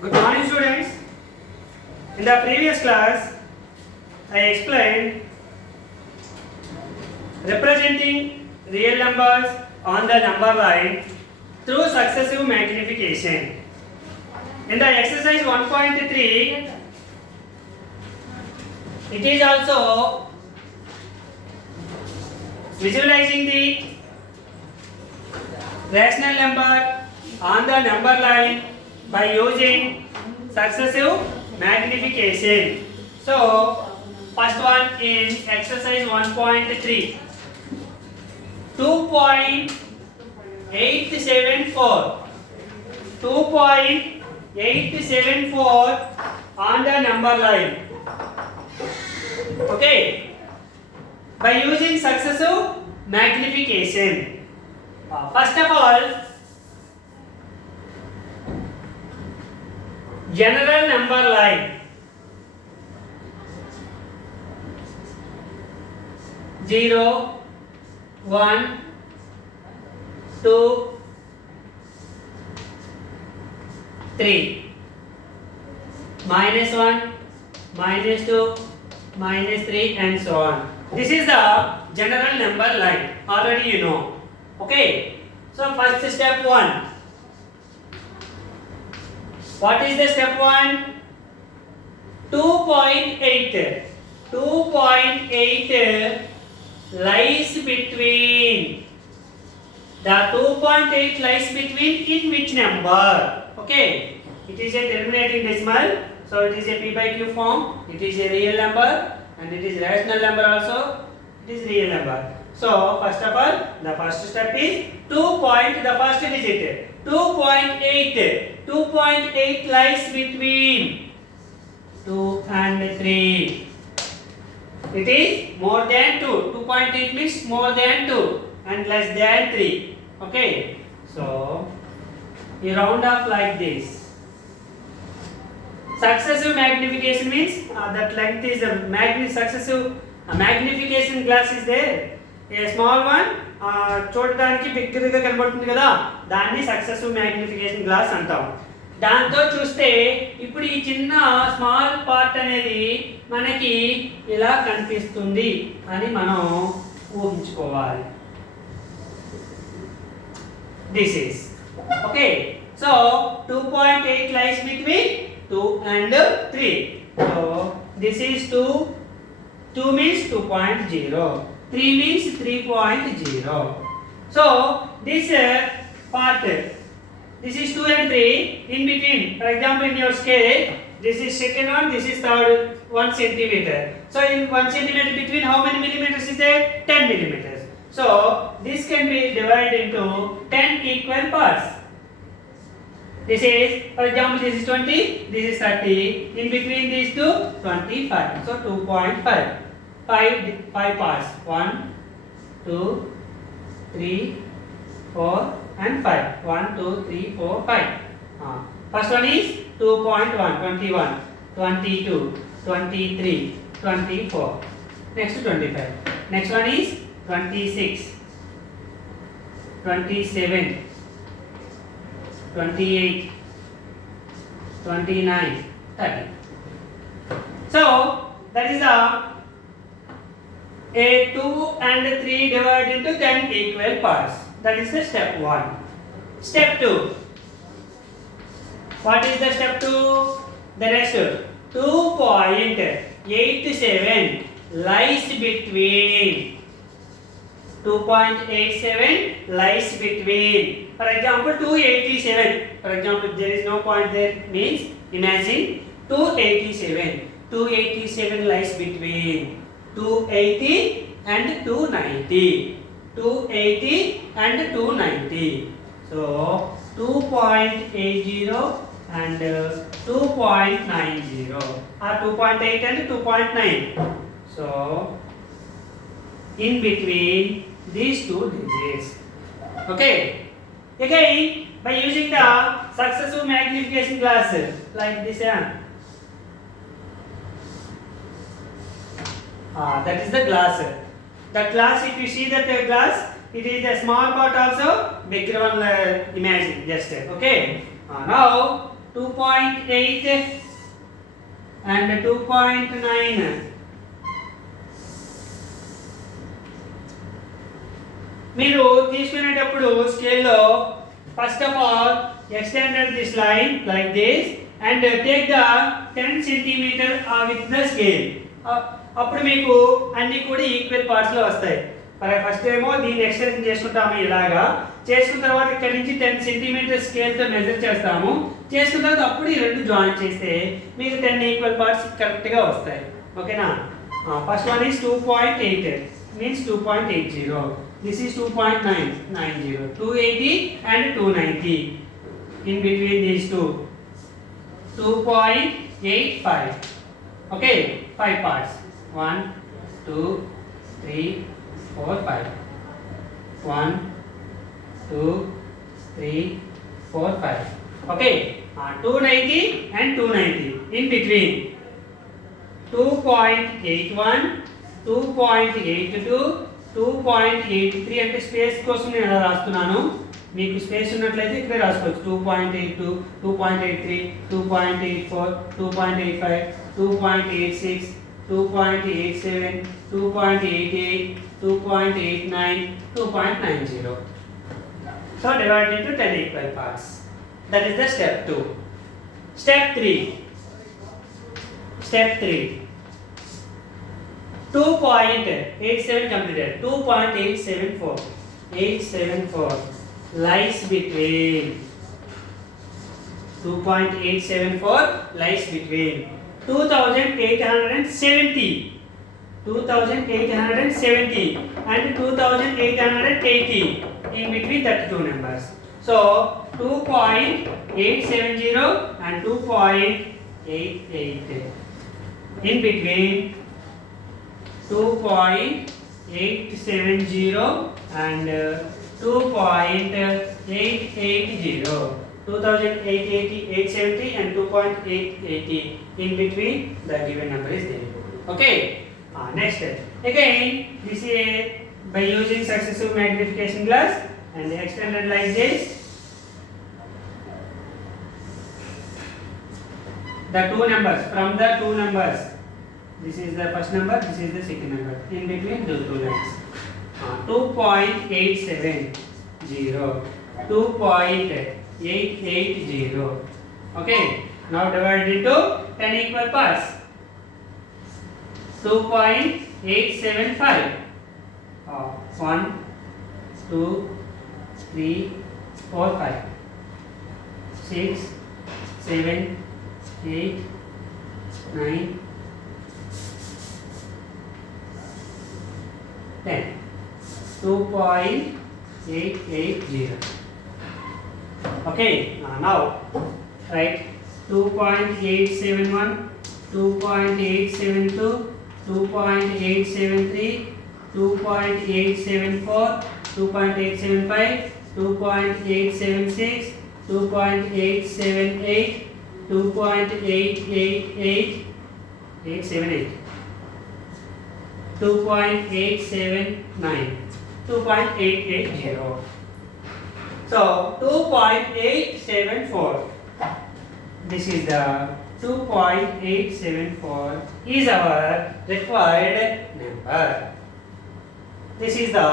Good morning, students. In the previous class, I explained representing real numbers on the number line through successive magnification. In the exercise 1.3, it is also visualizing the rational number on the number line by using successive magnification. So, first one in exercise 1.3, 2.874, 2.874 on the number line. Okay, by using successive magnification. First of all, general number line 0, 1, 2, 3, minus 1, minus 2, minus 3 and so on. This is the general number line. Already you know. Okay. So first step 1. What is the step 1? 2.8. 2.8 lies between. The 2.8 lies between in which number? Okay. It is a terminating decimal. So it is a P by Q form. It is a real number and it is rational number also. It is real number. So first of all, the first step is 2. The first digit 2.8. 2.8 lies between 2 and 3. It is more than 2. 2.8 means more than 2 and less than 3. Okay. So you round off like this. Successive magnification means that length is a successive magnification glass is there. A small one చూడడానికి బిగ్గరగా కనబడుతుంది కదా, దాన్ని successive magnification glass అంటాం. దాంతో చూస్తే ఇప్పుడు ఈ చిన్న స్మాల్ పార్ట్ అనేది మనకి ఇలా కనిపిస్తుంది అని మనం ఊహించుకోవాలి. This is okay. So 2.8 lies between 2 and 3. So this is 2. 2 means 2.0. 3 means 3.0. So this part, this is 2 and 3 in between. For example, in your scale, this is second one, this is third 1 centimeter. So in 1 centimeter between how many millimeters is there? 10 millimeters. So this can be divided into 10 equal parts. This is, for example, this is 20, this is 30. In between these two, 25. So 2.5. 5 parts. 1, 2, 3, 4 and 5. 1, 2, 3, 4, 5. First one is 2.1, 21, 22, 23, 24. Next 25. Next one is 26, 27, 28, 29, 30. So that is a 2 and 3 divided into 10 equal parts. That is the step 1. Step 2. What is the step 2? The rest 2.87 lies between. 2.87 lies between. For example, 287. For example, if there is no point there, means imagine 287. 287 lies between 280 and 290. 280 and 290. So 2.80 and 2.90 or 2.8 and 2.9. So in between these two digits. Okay. Again, by using the successive magnification glass like this, that is the glass. The glass, if you see that glass, it is a small part also, bigger one imagine just okay. Now 2.8 and 2.9. మీరు తీసుకునేటప్పుడు స్కేల్లో first of all extended this line like this and take the 10 centimeter with the scale. అప్పుడు మీకు అన్ని కూడా equal parts లో వస్తాయి. First ఏమో దీన్ని ఎక్స్టెండ్ చేసుకుంటాము ఇలాగా. చేసుకున్న తర్వాత ఇక్కడ నుంచి 10 సెంటీమీటర్ స్కేల్ తో మెజర్ చేస్తాము. చేసుకున్న తర్వాత అప్పుడు ఈ రెండు జాయిన్ చేస్తే మీకు 10 ఈక్వల్ పార్ట్స్ కరెక్ట్ గా వస్తాయి. ఓకేనా? First one is 2.8 means 2.80. This is 2.990. 280 and 290. In between these two, 2.85. Okay, 5 parts. 1 2 3 4 5. 1 2 3 4 5. Okay, 290 and 290. In between 2.81 2.82 2.83 అంటే స్పేస్ కోసం నేను ఎలా రాస్తున్నాను. మీకు స్పేస్ ఉన్నట్లయితే ఇక్కడ రాసుకోవచ్చు. 2.82 2.83 2.84 2.85 2.86 2.87 2.88 2.89 2.90. So divide into 10 equal parts. That is the step 2. Step 3. 2.87 completed. 2.874 lies between 2870 and 2880 in between 32 numbers. So 2.870 and 2.88 in between 2.870 and 2.880. 2880 and 2.880 in between the given number is there. Okay. Next again this is by using successive magnification glass and extended like this. The two numbers from the two numbers. This is the first number. This is the second number. In between those two lines. 2.870, 2.880. Okay. Now divide into 10 equal parts. 2.875. 1, 2, 3, 4, 5, 6, 7, 8, 9, 10. 2.880. Okay, now write 2.871, 2.872, 2.873, 2.874, 2.875, 2.876, 2.878, 2.888, 878. 2.879, 2.880. So 2.874. This is the 2.874 is our required number. This is the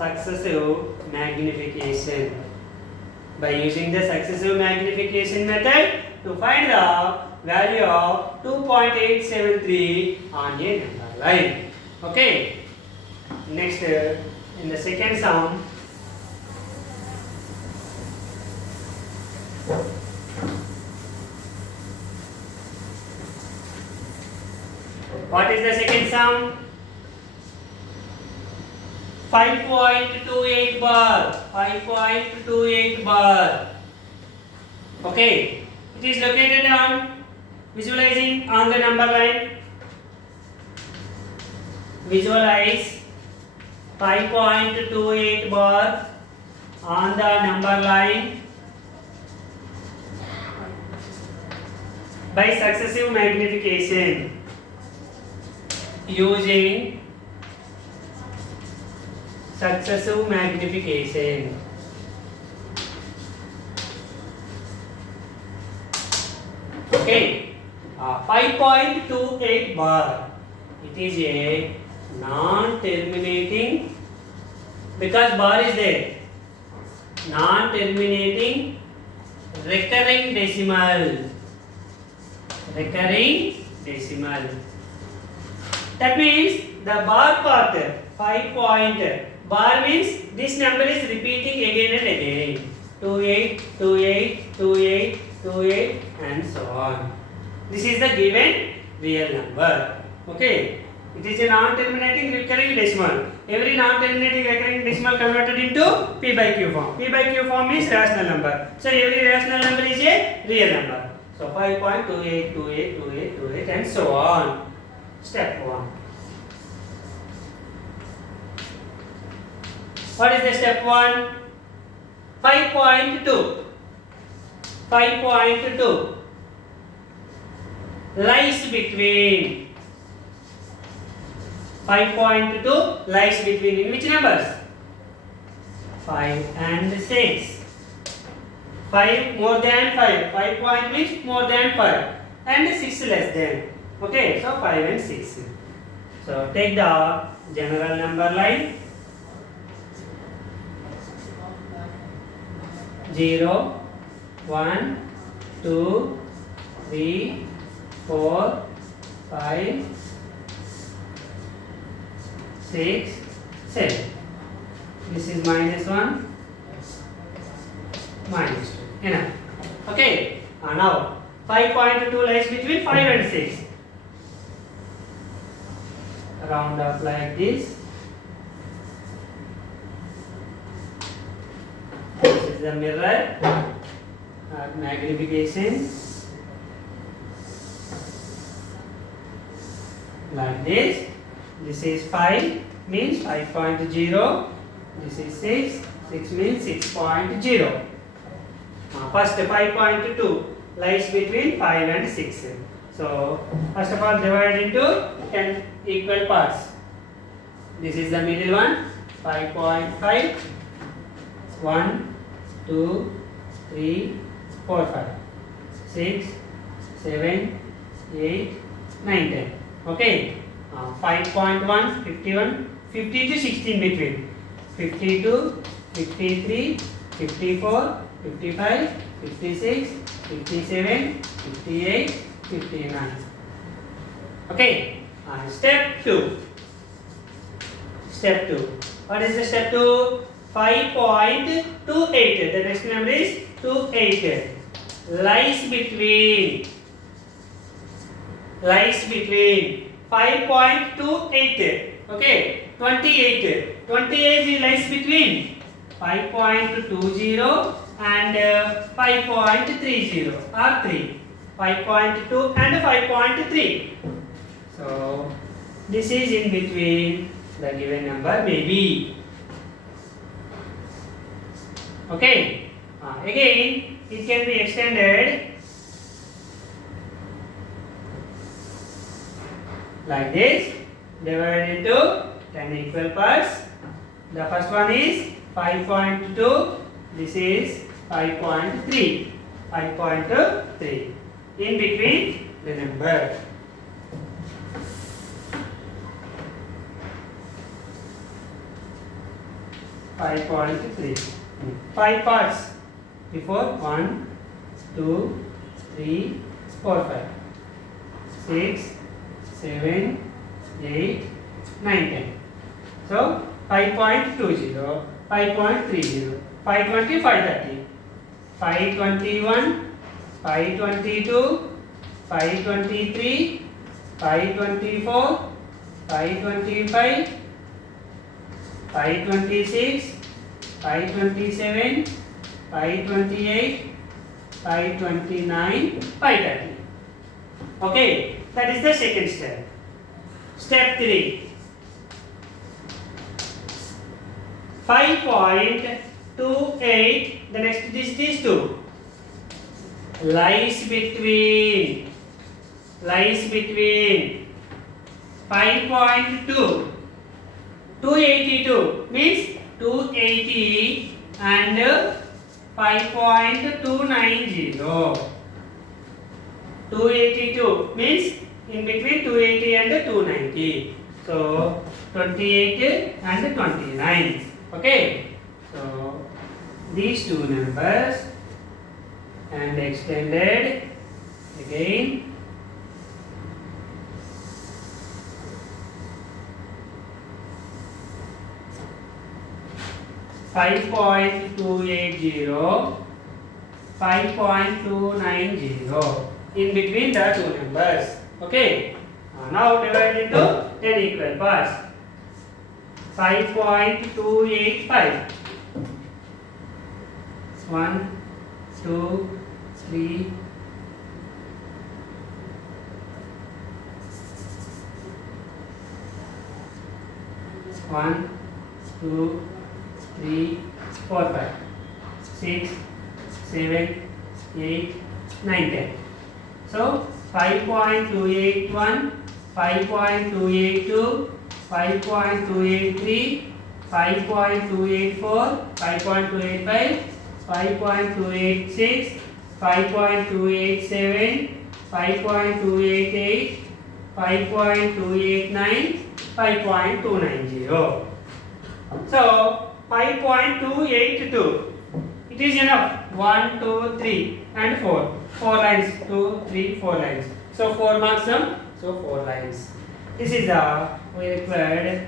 successive magnification. By using the successive magnification method to find the value of 2.873 on a number line. Okay. Next, in the second sum, what is the second sum? 5.28 bar. 5.28 bar. Okay. It is located on visualizing on the number line. Visualize 5.28 bar on the number line by successive magnification using successive magnification. Okay. 5.28 bar. It is a non-terminating, because bar is there. Non-terminating recurring decimal. Recurring decimal. That means the bar part, 5 point bar means this number is repeating again and again. 28, 28, 28, 28 and so on. This is the given real number. Okay. It is a non-terminating recurring decimal. Every non-terminating recurring decimal converted into P by Q form. P by Q form is rational number. So every rational number is a real number. So 5.28, 28, 28, 28 and so on. Step 1. What is the step 1? 5.2. 5.2 lies between. 5.2 lies between in which numbers? 5 and 6. 5 more than 5. 5 point means more than 5 and 6 less than. Okay, so 5 and 6. So take the general number line. 0, 1, 2, 3, 4, 5, 6, 7. This is -1, -2. Enough. Okay. Now 5.2 lies between 5 and 6. Round up like this. This is the mirror. Magnification. Like this. This is 5 means 5.0. This is 6. 6 means 6.0. First 5.2 lies between 5 and 6. So first of all divide into 10 equal parts. This is the middle one. 5.5. 1, 2, 3, 4, 5. 6, 7, 8, 9, 10. Okay. 5.1, 51, 50 to 16 between. 52, 53, 54, 55, 56, 57, 58, 59. Okay. Step 2. Step 2. What is the step 2? 5.28. The next number is 28. Lies between 5.28. Okay. 28. 28 lies between 5.20 and 5.30 or 3. 5.2 and 5.3. So this is in between the given number maybe. Okay. Again, it can be extended like this. Divide into 10 equal parts. The first one is 5.2. This is 5.3. 5.3. In between the number. 5.3. 5 parts before 1, 2, 3, 4, 5, 6, 7, 8, 9, 10. So 5.20, 5.30, 520, 530, 521, 522, 523, 524, 525, 526, 527, 528, 529, 530. Okay, that is the second step. Step 3. 5.28, the next is these two. Lies between 5.2. 282 means 280 and 5.290. 282 means in between 280 and 290. So 28 and 29. Okay. So these two numbers and extended again. .280, 5.290 in between the two numbers. Okay. Now divide into 10 equal parts. 5.285. 1, 2, 3, 1, 2, 3, 4, 5, 6, 7, 8, 9, 10. So 5.281, 5.282, 5.283, 5.284, 5.285, 5.286, 5.287, 5.288, 5.289, 5.290. So 5.282. It is enough. 1, 2, 3 and 4. 4 lines. 2, 3, 4 lines. So 4 marks sum. So 4 lines. This is we required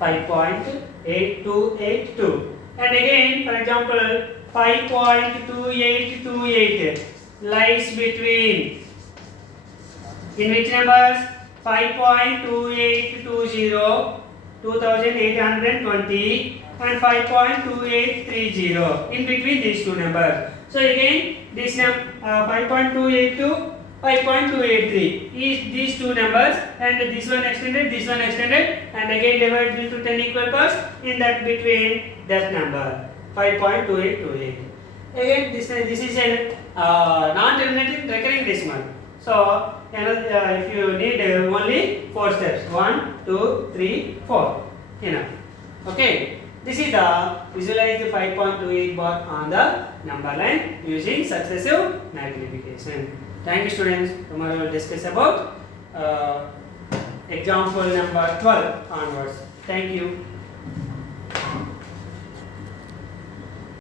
5.8282. And again, for example, 5.2828 lies between. In which numbers? 5.2820, 2820 and 5.2830 in between these two numbers. So again this 5.282, 5.283 is these two numbers, and this one extended, and again divided into 10 equal parts in that between that number 5.2828. Again this is a non-terminating recurring decimal. So if you need only 4 steps, 1, 2, 3, 4, enough. Okay. This is the visualize the 5.28 bar on the number line using successive magnification. Thank you, students. Tomorrow we will discuss about example number 12 onwards. Thank you.